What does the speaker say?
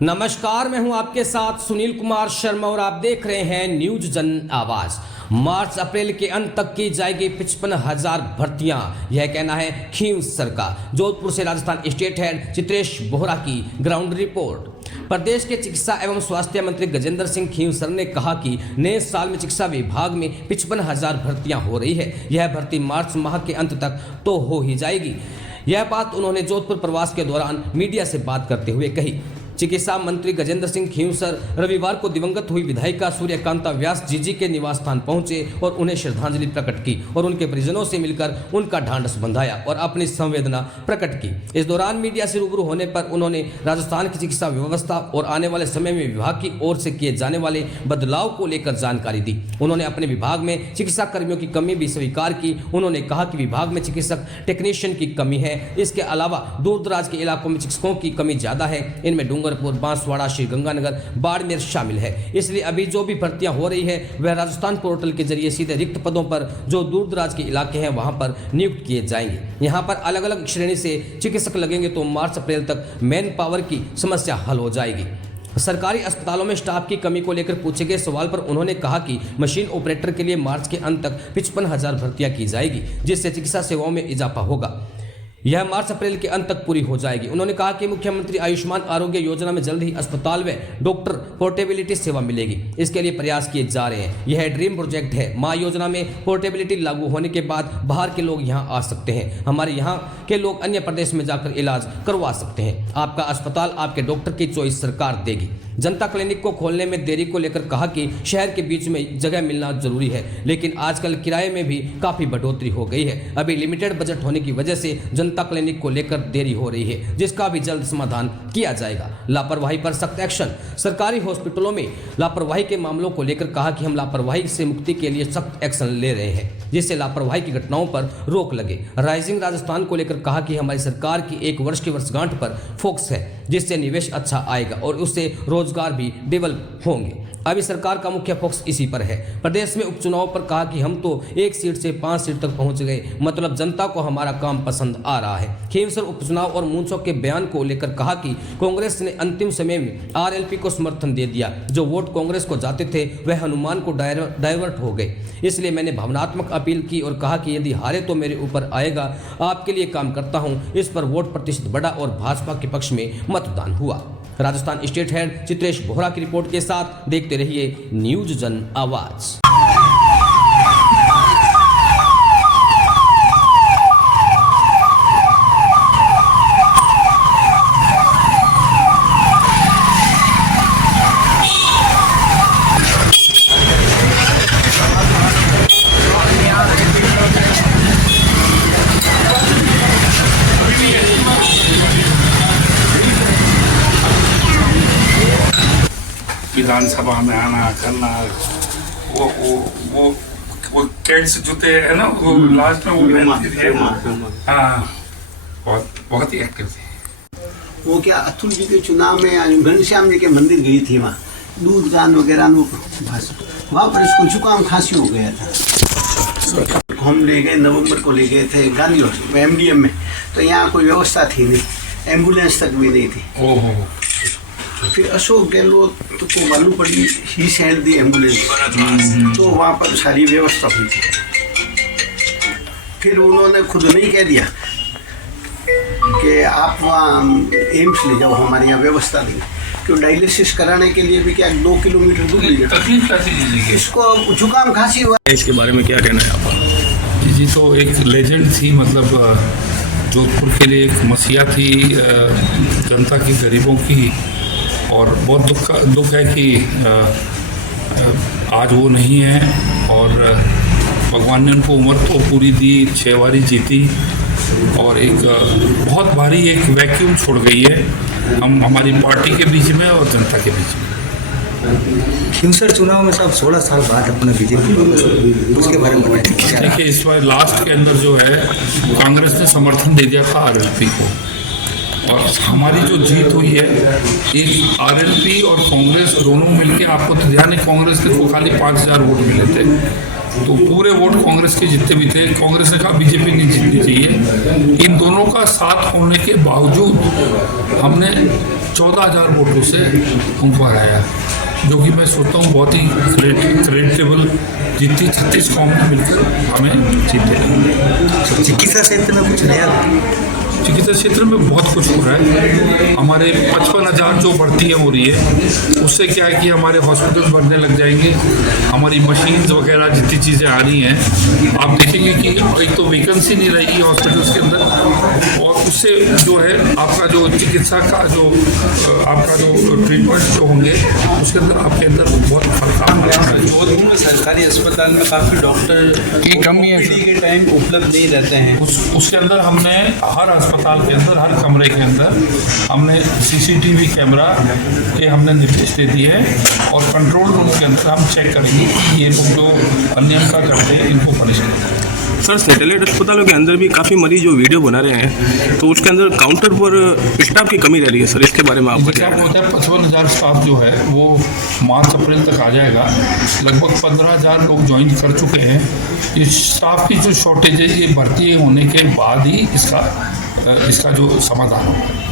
नमस्कार, मैं हूं आपके साथ सुनील कुमार शर्मा और आप देख रहे हैं न्यूज जन आवाज। मार्च अप्रैल के अंत तक की जाएगी 55,000 भर्तियां, यह कहना है खींवसर का। जोधपुर से राजस्थान स्टेट हेड चित्रेश बोहरा की ग्राउंड रिपोर्ट। प्रदेश के चिकित्सा एवं स्वास्थ्य मंत्री गजेंद्र सिंह खींवसर ने कहा कि नए साल में चिकित्सा विभाग में 55,000 भर्तियां हो रही है। यह भर्ती मार्च माह के अंत तक तो हो ही जाएगी। यह बात उन्होंने जोधपुर प्रवास के दौरान मीडिया से बात करते हुए कही। चिकित्सा मंत्री गजेंद्र सिंह खींवसर रविवार को दिवंगत हुई विधायिका सूर्यकांता व्यास जीजी के निवास स्थान पहुंचे और उन्हें श्रद्धांजलि प्रकट की और उनके परिजनों से मिलकर उनका ढांढस बंधाया और अपनी संवेदना प्रकट की। इस दौरान मीडिया से रूबरू होने पर उन्होंने राजस्थान की चिकित्सा व्यवस्था और आने वाले समय में विभाग की ओर से किए जाने वाले बदलाव को लेकर जानकारी दी। उन्होंने अपने विभाग में चिकित्सा कर्मियों की कमी भी स्वीकार की। उन्होंने कहा कि विभाग में चिकित्सक टेक्नीशियन की कमी है। इसके अलावा दूर दराज के इलाकों में चिकित्सकों की कमी ज्यादा है। इनमें डूंगरपुर, बांसवाड़ा, श्रीगंगानगर, बाड़मेर शामिल है। इसलिए अभी जो भी भर्तियां हो रही है वह राजस्थान पोर्टल के जरिए सीधे रिक्त पदों पर जो दूर दराज के इलाके हैं वहां पर नियुक्त किए जाएंगे। यहां पर अलग अलग श्रेणी से चिकित्सक लगेंगे तो मार्च अप्रैल तक मैन पावर की समस्या हल हो जाएगी। सरकारी अस्पतालों में स्टाफ की कमी को लेकर पूछे गए सवाल पर उन्होंने कहा कि मशीन ऑपरेटर के लिए मार्च के अंत तक 55,000 भर्तियां की जाएगी, जिससे चिकित्सा सेवाओं में इजाफा होगा। यह मार्च अप्रैल के अंत तक पूरी हो जाएगी। उन्होंने कहा कि मुख्यमंत्री आयुष्मान आरोग्य योजना में जल्द ही अस्पताल व डॉक्टर पोर्टेबिलिटी सेवा मिलेगी। इसके लिए प्रयास किए जा रहे हैं। यह ड्रीम प्रोजेक्ट है। मां योजना में पोर्टेबिलिटी लागू होने के बाद बाहर के लोग यहां आ सकते हैं। हमारे यहां के लोग अन्य प्रदेश में जाकर इलाज करवा सकते हैं। आपका अस्पताल आपके डॉक्टर की चॉइस सरकार देगी। जनता क्लिनिक को खोलने में देरी को लेकर कहा कि शहर के बीच में जगह मिलना जरूरी है, लेकिन आजकल किराए में भी काफी बढ़ोतरी हो गई है। अभी लिमिटेड बजट होने की वजह से जनता क्लिनिक को लेकर देरी हो रही है, जिसका भी जल्द समाधान किया जाएगा। लापरवाही पर सख्त एक्शन। सरकारी हॉस्पिटलों में लापरवाही के मामलों को लेकर कहा कि हम लापरवाही से मुक्ति के लिए सख्त एक्शन ले रहे हैं, जिससे लापरवाही की घटनाओं पर रोक लगे। राइजिंग राजस्थान को लेकर कहा कि हमारी सरकार की 1 वर्ष की वर्षगांठ पर फोकस है, जिससे निवेश अच्छा आएगा और उससे रोजगार भी डेवलप होंगे। अभी सरकार का मुख्य फोकस इसी पर है। प्रदेश में उपचुनाव पर कहा कि हम तो 1 सीट से 5 सीट तक पहुंच गए, मतलब जनता को हमारा काम पसंद आ रहा है। खींवसर उपचुनाव और मूंछों के बयान को लेकर कहा कि कांग्रेस ने अंतिम समय में आरएलपी को समर्थन दे दिया। जो वोट कांग्रेस को जाते थे वह हनुमान को डाइवर्ट हो गए। इसलिए मैंने भावनात्मक अपील की और कहा कि यदि हारे तो मेरे ऊपर आएगा, आपके लिए काम करता हूं। इस पर वोट प्रतिशत बढ़ा और भाजपा के पक्ष में मतदान हुआ। राजस्थान स्टेट हेड चित्रेश बोहरा की रिपोर्ट के साथ देखते रहिए न्यूज जन आवाज। विधानसभा में आना करना, वो कैट्स जूते है ना, वो लास्ट में वो पहनती थी। हाँ, बहुत ही एक्टिव थी। वो क्या अतुल जी के चुनाव में घनश्याम जी के मंदिर गई थी, वहाँ दूध दान वगैरह वहाँ पर इसको जुकाम खांसी हो गया था। हम ले गए, नवंबर को ले गए थे गांधी हॉस्पिटल MDM में, तो यहाँ कोई व्यवस्था थी नहीं, एम्बुलेंस तक भी नहीं थी। फिर अशोक गहलोत को मालूम पड़ी ही सेंड दी एम्बुलेंस, तो वहाँ पर सारी व्यवस्था हुई थी। फिर उन्होंने खुद नहीं कह दिया कि आप वहाँ एम्स ले जाओ, हमारे यहाँ व्यवस्था नहीं। क्यों डायलिसिस कराने के लिए भी क्या 2 किलोमीटर दूर ले जाओ। इसको जुकाम खांसी हुआ। इसके बारे में क्या कहना है आपका? जी, तो एक लेजेंड थी, मतलब जोधपुर के लिए एक मसीहा थी, जनता की, गरीबों की। और बहुत दुख है कि आज वो नहीं है। और भगवान ने उनको उम्र तो पूरी दी, 6 बारी जीती और एक बहुत भारी एक वैक्यूम छोड़ गई है हमारी पार्टी के बीच में और जनता के बीच में। खींवसर चुनाव में साहब 16 साल बाद अपना बीजेपी, उसके बारे में बताइए। देखिए, इस बार लास्ट के अंदर जो है कांग्रेस ने समर्थन दे दिया था आरएलपी को, और हमारी जो जीत हुई है, एक आरएलपी और कांग्रेस दोनों मिलके, आपको तो ध्यान है कांग्रेस के तो खाली 5,000 वोट मिले थे, तो पूरे वोट कांग्रेस के जितने भी थे, कांग्रेस ने कहा बीजेपी नहीं जीतनी चाहिए। इन दोनों का साथ होने के बावजूद हमने 14,000 वोटों से उनको हराया, जो कि मैं सोचता हूँ बहुत ही क्रेडिटेबल जितनी 36 कौम ने मिलकर हमें जीते। चिकित्सा क्षेत्र में कुछ नया? चिकित्सा क्षेत्र में बहुत कुछ हो रहा है। हमारे 55,000 जो भर्तियाँ हो रही है उससे क्या है कि हमारे हॉस्पिटल्स बनने लग जाएंगे, हमारी मशीन्स वगैरह जितनी चीज़ें आ रही हैं आप देखेंगे कि एक तो वैकेंसी नहीं रहेगी हॉस्पिटल्स के अंदर, और उससे जो है आपका जो चिकित्सा का जो आपका जो ट्रीटमेंट जो होंगे उसके अंदर आपके अंदर बहुत फर्क आ रहा है। जोधपुर में सरकारी अस्पताल में काफ़ी डॉक्टर की कमी है, के टाइम उपलब्ध नहीं रहते हैं। उसके अंदर हमने हर अस्पताल के अंदर हर कमरे के अंदर हमने CCTV कैमरा के हमने निर्देश दे दिए हैं, और कंट्रोल रूम के अंदर हम चेक करेंगे कि ये लोग जो अनियमितता करते हैं इनको पनिश करें। सर, सैटेलाइट अस्पतालों के अंदर भी काफ़ी मरीज जो वीडियो बना रहे हैं, तो उसके अंदर काउंटर पर स्टाफ की कमी रह रही है सर, इसके बारे में आपको क्या क्या होता है? 55,000 स्टाफ जो है वो मार्च अप्रैल तक आ जाएगा। लगभग 15,000 लोग ज्वाइन कर चुके हैं। इस स्टाफ की जो शॉर्टेज है ये भर्ती होने के बाद ही इसका जो समाधान होगा।